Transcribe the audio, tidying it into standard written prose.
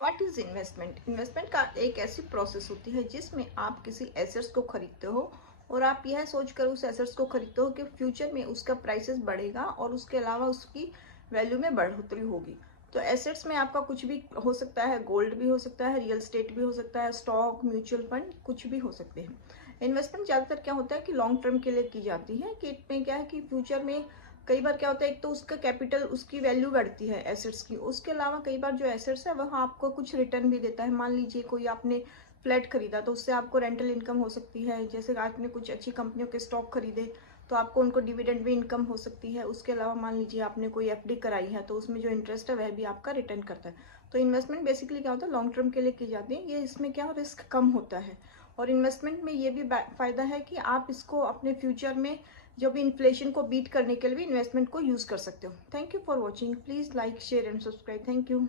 What is investment? Investment का एक ऐसी प्रोसेस होती है जिसमें आप किसी एसेट्स को खरीदते हो और आप यह सोचकर उस एसेट्स को खरीदते हो कि फ्यूचर में उसका प्राइसेस बढ़ेगा और उसके अलावा उसकी वैल्यू में बढ़ोतरी होगी। तो एसेट्स में आपका कुछ भी हो सकता है, गोल्ड भी हो सकता है, रियल एस्टेट भी हो सकता है, स्टॉक, म्यूचुअल फंड, कुछ भी हो सकते हैं। इन्वेस्टमेंट ज़्यादातर क्या होता है कि लॉन्ग टर्म के लिए की जाती है, कि इसमें क्या है कि फ्यूचर में कई बार क्या होता है, एक तो उसका कैपिटल, उसकी वैल्यू बढ़ती है एसेट्स की, उसके अलावा कई बार जो एसेट्स है वह आपको कुछ रिटर्न भी देता है। मान लीजिए कोई आपने फ्लैट खरीदा तो उससे आपको रेंटल इनकम हो सकती है। जैसे आपने कुछ अच्छी कंपनियों के स्टॉक खरीदे तो आपको उनको डिविडेंड भी इनकम हो सकती है। उसके अलावा मान लीजिए आपने कोई एफडी कराई है तो उसमें जो इंटरेस्ट है वह भी आपका रिटर्न करता है। तो इन्वेस्टमेंट बेसिकली क्या होता है, लॉन्ग टर्म के लिए की जाती है। ये इसमें क्या रिस्क कम होता है और इन्वेस्टमेंट में ये भी फायदा है कि आप इसको अपने फ्यूचर में जो भी इन्फ्लेशन को बीट करने के लिए भी इन्वेस्टमेंट को यूज कर सकते हो। Thank you for watching. Please like, share and subscribe. Thank you.